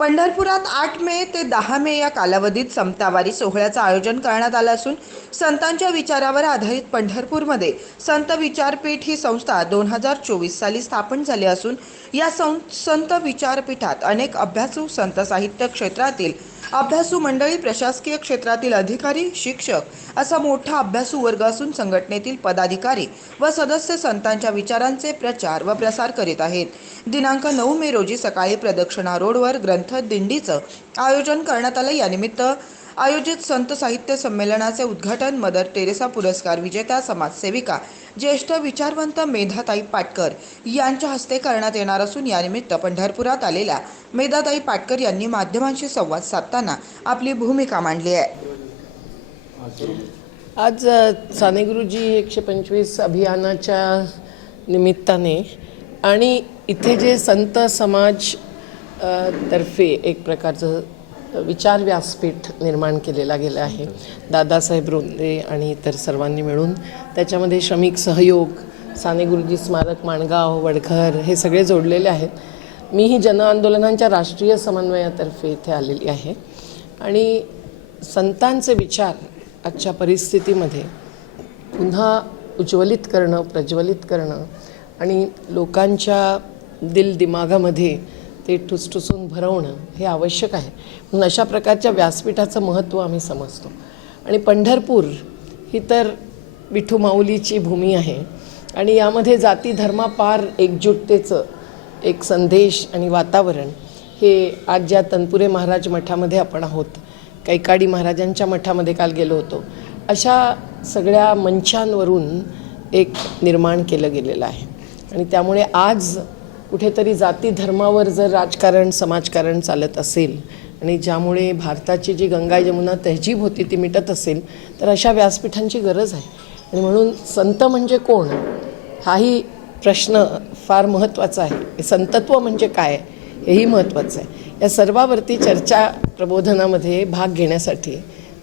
पंढरपुरात आठ मे ते दहा मे या कालावधीत समतावारी सोहळ्याचं आयोजन करण्यात आलं असून संतांच्या विचारावर आधारित पंढरपूरमध्ये संत विचारपीठ ही संस्था दोन हजार चोवीस साली स्थापन झाली असून या संत विचारपीठात अनेक अभ्यासू संत साहित्य क्षेत्रातील अभ्यासू मंडळी प्रशासकीय क्षेत्रातील अधिकारी शिक्षक असा मोठा अभ्यासू वर्ग असून संघटनेतील पदाधिकारी व सदस्य संतांच्या विचारांचे प्रचार व प्रसार करीत आहेत. दिनांक नऊ मे रोजी सकाळी प्रदक्षिणा रोडवर ग्रंथ दिंडीचं आयोजन करण्यात आलं. यानिमित्त आयोजित संत साहित्य संमेलनाचे उद्घाटन मदर टेरेसा पुरस्कार विजेत्या समाजसेविका ज्येष्ठ विचारवंत मेधाताई पाटकर यांच्या हस्ते करण्यात येणार असून यानिमित्त पंढरपुरात आलेल्या मेधाताई पाटकर यांनी माध्यमांशी संवाद साधताना आपली भूमिका मांडली आहे. आज साने सानेगुरुजी एकशे पंचवीस अभियानाच्या निमित्ताने आणि इथे जे संत समाज तर्फे एक प्रकारचं विचार व्यासपीठ निर्माण केलेला गेलं आहे. दादासाहेब रोंदे आणि इतर सर्वांनी मिळून त्याच्यामध्ये श्रमिक सहयोग साने गुरुजी स्मारक माणगाव वडघर हे सगळे जोडलेले आहेत. मी ही जनआंदोलनांच्या राष्ट्रीय समन्वयातर्फे इथे आलेली आहे. आणि संतांचे विचार आजच्या परिस्थितीमध्ये पुन्हा उज्ज्वलित करणं प्रज्वलित करणं आणि लोकांच्या दिल दिमागामध्ये ते ठुसठुसून भरवणं हे आवश्यक आहे. म्हणून अशा प्रकारच्या व्यासपीठाचं महत्त्व आम्ही समजतो. आणि पंढरपूर ही तर विठू माऊलीची भूमी आहे. आणि यामध्ये जाती धर्मापार एकजुटतेचं एक संदेश आणि वातावरण हे आज ज्या तनपुरे महाराज मठामध्ये आपण आहोत कैकाडी महाराजांच्या मठामध्ये काल गेलो होतो अशा सगळ्या मंचांवरून एक निर्माण केलं गेलेलं आहे. आणि त्यामुळे आज कुठेतरी जाती धर्मावर जर राजकारण समाजकारण चालत असेल आणि ज्यामुळे भारताची जी गंगा यमुना तहजीब होती ती मिटत असेल तर अशा व्यासपीठांची गरज आहे. आणि म्हणून संत म्हणजे कोण? हाही प्रश्न फार महत्त्वाचा आहे. संतत्व म्हणजे काय? हेही महत्त्वाचं आहे. या सर्वावरती चर्चा प्रबोधनामध्ये भाग घेण्यासाठी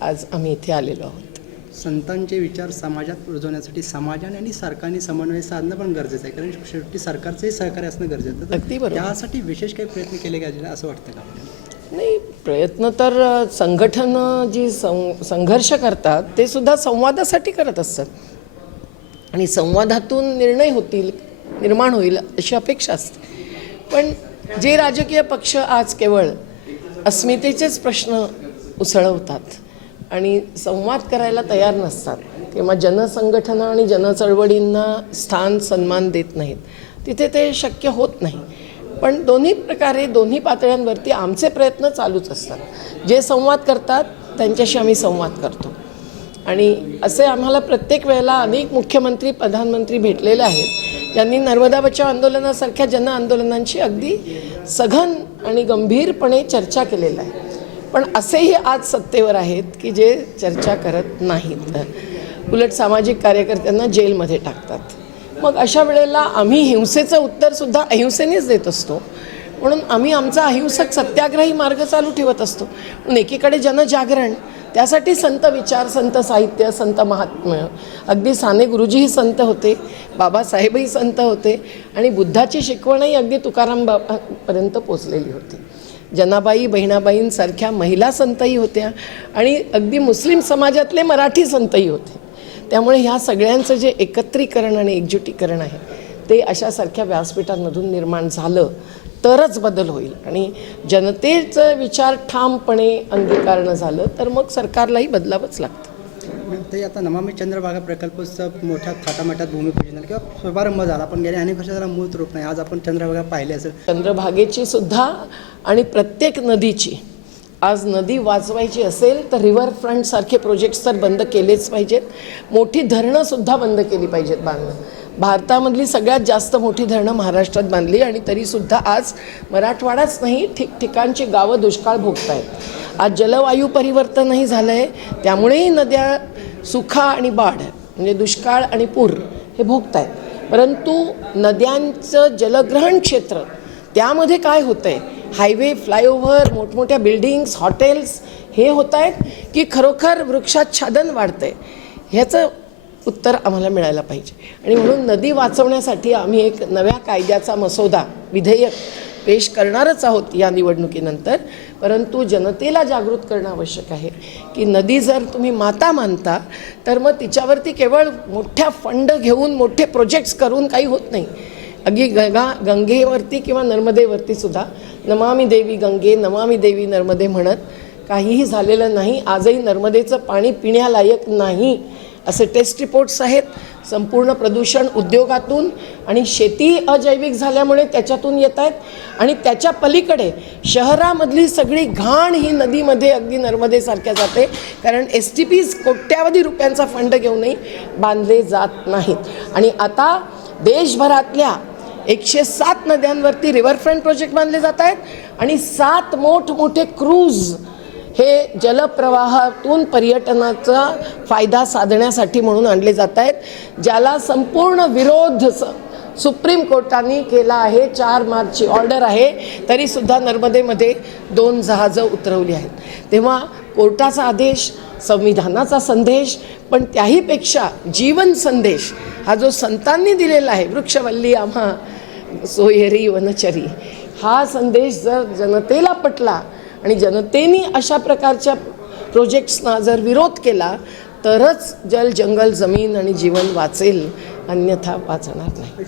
आज आम्ही इथे आलेलो आहोत. संतांचे विचार समाजात रुजवण्यासाठी समाजाने आणि सरकारने समन्वय साधणं पण गरजेचं आहे. कारण शेवटी सरकारचंही सहकार्य असणं गरजेचं. तर त्यासाठी विशेष काही प्रयत्न केले पाहिजे असं वाटतं का नाही प्रयत्न तर संघटनं जी संघर्ष करतात ते सुद्धा संवादासाठी करत असतात. आणि संवादातून निर्णय होतील निर्माण होईल अशी अपेक्षा असते. पण जे राजकीय पक्ष आज केवळ अस्मितेचेच प्रश्न उसळवतात. आणि संवाद करायला तयार नसतात. किंवा जनसंघटना आणि जनचळवळींना स्थान सन्मान देत नाहीत. तिथे ते शक्य होत नाही. पण दोन्ही प्रकारे दोन्ही पातळ्यांवरती आमचे प्रयत्न चालूच असतात. जे संवाद करतात त्यांच्याशी आम्ही संवाद करतो. आणि असे आम्हाला प्रत्येक वेळेला अनेक मुख्यमंत्री प्रधानमंत्री भेटलेले आहेत. ज्यांनी नर्मदा बचाव आंदोलनासारख्या जन आंदोलनांची अगदी सघन आणि गंभीरपणे चर्चा केलेली आहे. पण असेही आज सत्तेवर आहेत की जे चर्चा करत नाहीत. उलट सामाजिक कार्यकर्त्यांना जेलमध्ये टाकतात. मग अशा वेळेला आम्ही हिंसेचं उत्तरसुद्धा अहिंसेनेच देत असतो. म्हणून आम्ही आमचा अहिंसक सत्याग्रही मार्ग चालू ठेवत असतो. म्हणून एकीकडे जनजागरण त्यासाठी संत विचार संत साहित्य संत महात्म्य. अगदी साने गुरुजीही संत होते बाबासाहेबही संत होते आणि बुद्धाची शिकवणही अगदी तुकाराम बाबापर्यंत पोचलेली होती. जनाबाई बहिणाबाईंसारख्या महिला संतही होत्या आणि अगदी मुस्लिम समाजातले मराठी संतही होते. त्यामुळे ह्या सगळ्यांचं जे एकत्रीकरण आणि एकजुटीकरण आहे ते अशासारख्या व्यासपीठांमधून निर्माण झालं तरच बदल होईल. आणि जनतेचं विचार ठामपणे अंगीकारणं झालं तर मग सरकारलाही बदलावंच लागतं. इथे आता नमामी चंद्रभागा प्रकल्पचं मोठ्या थाटामाटात भूमिपूजन झालं किंवा शुभारंभ झाला पण गेल्या अनेक वर्षात त्याला मूळ रूप नाही. आज आपण चंद्रभागा पाहिले असेल. चंद्रभागेची सुद्धा आणि प्रत्येक नदीची. आज नदी वाचवायची असेल तर रिव्हरफ्रंटसारखे प्रोजेक्ट्स तर बंद केलेच पाहिजेत. मोठी धरणंसुद्धा बंद केली पाहिजेत बांधणं. भारतामधली सगळ्यात जास्त मोठी धरणं महाराष्ट्रात बांधली आणि तरीसुद्धा आज मराठवाडाच नाही ठिकठिकाणची गावं दुष्काळ भोगत आहेत आज जलवायू परिवर्तनही झालं आहे त्यामुळेही नद्या सुखा आणि बाढ म्हणजे दुष्काळ आणि पूर हे भोगत आहेत परंतु नद्यांचं जलग्रहण क्षेत्र त्यामध्ये काय होतं आहे हायवे फ्लायओव्हर मोठमोठ्या बिल्डिंग्स हॉटेल्स हे होत आहेत की खरोखर वृक्षाच्छादन वाढतं आहे ह्याचं उत्तर आम्हाला मिळायला पाहिजे. आणि म्हणून नदी वाचवण्यासाठी आम्ही एक नव्या कायद्याचा मसोदा विधेयक पेश करणारच आहोत या निवडणुकीनंतर. परंतु जनतेला जागृत करणं आवश्यक आहे की नदी जर तुम्ही माता मानता तर मग तिच्यावरती केवळ मोठ्या फंड घेऊन मोठे प्रोजेक्ट्स करून काही होत नाही. अगदी गंगा गंगेवरती किंवा नर्मदेवरती सुद्धा नमामी देवी गंगे नमामी देवी नर्मदे म्हणत काहीही झालेलं नाही. आजही नर्मदेचं पाणी पिण्यालायक नाही. असे टेस्ट रिपोर्ट्स आहेत. संपूर्ण प्रदूषण उद्योगातून आणि शेती अजैविक झाल्यामुळे त्याच्यातून येत आहेत. आणि त्याच्या पलीकडे शहरामधली सगळी घाण ही नदीमध्ये अगदी नर्मदेसारख्या जाते. कारण एस टी पीज कोट्यावधी रुपयांचा फंड घेऊनही बांधले जात नाहीत. आणि आता देशभरातल्या एकशे सात नद्यांवरती रिव्हरफ्रंट प्रोजेक्ट बांधले जात आहेत. आणि सात मोठमोठे क्रूज हे जलप्रवाहातून पर्यटनाचा फायदा साधण्यासाठी म्हणून आणले जात आहेत. ज्याला संपूर्ण विरोध सुप्रीम कोर्टाने केला आहे चार मार्चची ऑर्डर आहे तरीसुद्धा नर्मदेमध्ये दोन जहाजं उतरवली आहेत. तेव्हा कोर्टाचा आदेश संविधानाचा संदेश पण त्याहीपेक्षा जीवन संदेश हा जो संतांनी दिलेला आहे वृक्षवल्ली आम्हा सोयरी वनचरी हा संदेश जर जनतेला पटला आणि जनतेने अशा प्रकारच्या प्रोजेक्ट्सना जर विरोध केला तरच जल जंगल जमीन आणि जीवन वाचेल अन्यथा वाचणार नाही.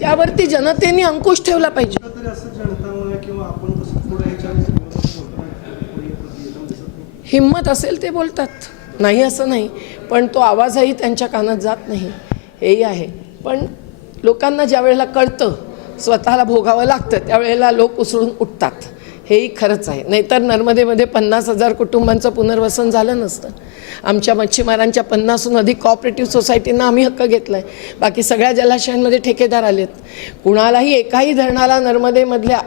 त्यावरती जनतेने अंकुश ठेवला पाहिजे. हिंमत असेल ते बोलतात. नाही असं नाही पण तो आवाजही त्यांच्या कानात जात नाही. हेही आहे. पण लोकांना ज्या वेळेला कळतं स्वतःला भोगावं लागतं त्यावेळेला लोक उसळून उठतात. हेही खरंच आहे. नाहीतर नर्मदेमध्ये पन्नास हजार कुटुंबांचं पुनर्वसन झालं नसतं. आमच्या मच्छीमारांच्या पन्नासहून अधिक कॉपरेटिव्ह सोसायटींना आम्ही हक्क घेतला आहे बाकी सगळ्या जलाशयांमध्ये ठेकेदार आलेत. कुणालाही एकाही धरणाला नर्मदेमधल्या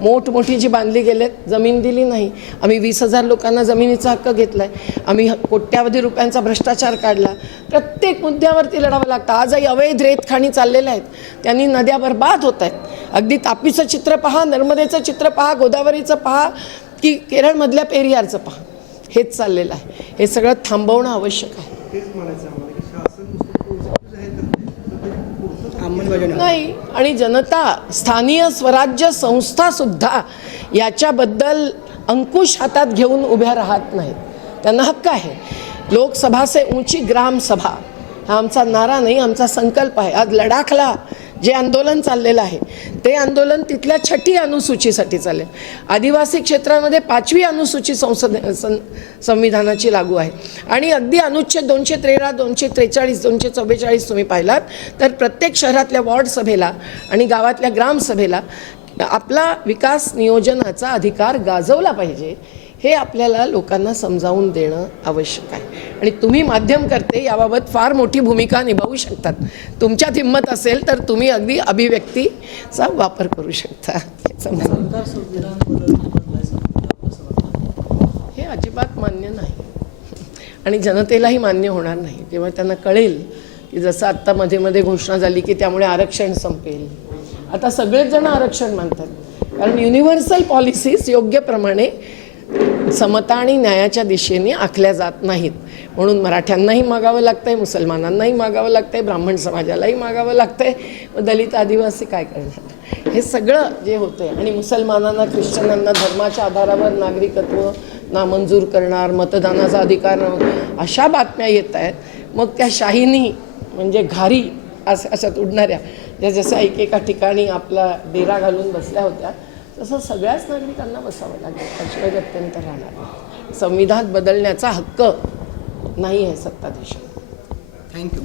मोठमोठी जी बांधली गेलेत जमीन दिली नाही. आम्ही वीस हजार लोकांना जमिनीचा हक्क घेतला आहे आम्ही कोट्यावधी रुपयांचा भ्रष्टाचार काढला. प्रत्येक मुद्द्यावरती लढावं लागतं. आजही अवैध रेतखाणी चाललेल्या आहेत. त्यांनी नद्या बरबाद होत आहेत. अगदी तापीचं चित्र पहा नर्मदेचं चित्र पहा गोदावरीचं पहा की केरळमधल्या पेरियारचं पहा. हेच चाललेलं आहे. हे सगळं थांबवणं आवश्यक आहे तेच म्हणायचं आम्हाला की शासन नुसतं प्रोजेक्ट जे आहे तर ते तर त्याची पूर्तता अंमलबजावणी नाही आणि जनता स्थानीय स्वराज्य संस्थासुद्धा याच्याबद्दल अंकुश हातात घेऊन उभ्या राहत नाहीत. त्यांना हक्क आहे. लोकसभा से ऊंची ग्रामसभा. हा आमचा नारा नाही आमचा संकल्प आहे. आज लडाखला जे आंदोलन चाललेलं आहे ते आंदोलन तिथल्या छठी अनुसूचीसाठी चालेल. आदिवासी क्षेत्रामध्ये पाचवी अनुसूची संसद सं संविधानाची लागू आहे. आणि अगदी अनुच्छेद दोनशे तेरा दोनशे त्रेचाळीस दोनशे चव्वेचाळीस तुम्ही पाहिलात तर प्रत्येक शहरातल्या वॉर्ड सभेला आणि गावातल्या ग्रामसभेला आपला विकास नियोजनाचा अधिकार गाजवला पाहिजे. हे आपल्याला लोकांना समजावून देणं आवश्यक आहे. आणि तुम्ही माध्यमकर्ते याबाबत फार मोठी भूमिका निभावू शकतात. तुमच्यात हिंमत असेल तर तुम्ही अगदी अभिव्यक्तीचा वापर करू शकता. हे समजा हे अजिबात मान्य नाही. आणि जनतेलाही मान्य होणार नाही. जेव्हा त्यांना कळेल की जसं आत्ता मध्ये मध्ये घोषणा झाली की त्यामुळे आरक्षण संपेल. आता सगळेच जण आरक्षण मानतात. कारण युनिव्हर्सल पॉलिसीज योग्य प्रमाणे समता आणि न्यायाच्या दिशेने आखल्या जात नाहीत. म्हणून मराठ्यांनाही मागावं लागतंय मुसलमानांनाही मागावं लागतंय ब्राह्मण समाजालाही मागावं लागतंय. व दलित आदिवासी काय करणार हे सगळं जे होतंय आणि मुसलमानांना ख्रिश्चनांना धर्माच्या आधारावर नागरिकत्व नामंजूर करणार मतदानाचा अधिकार अशा बातम्या येत आहेत. मग त्या शाहीनी म्हणजे घारी असं अशात उडणाऱ्या ज्या जसं एकेका ठिकाणी आपला डेरा घालून बसल्या होत्या तसं सगळ्याच नागरिकांना बसावं लागेल त्याशिवाय अत्यंत राहणार संविधान बदलण्याचा हक्क नाही आहे सत्ताधीश थँक्यू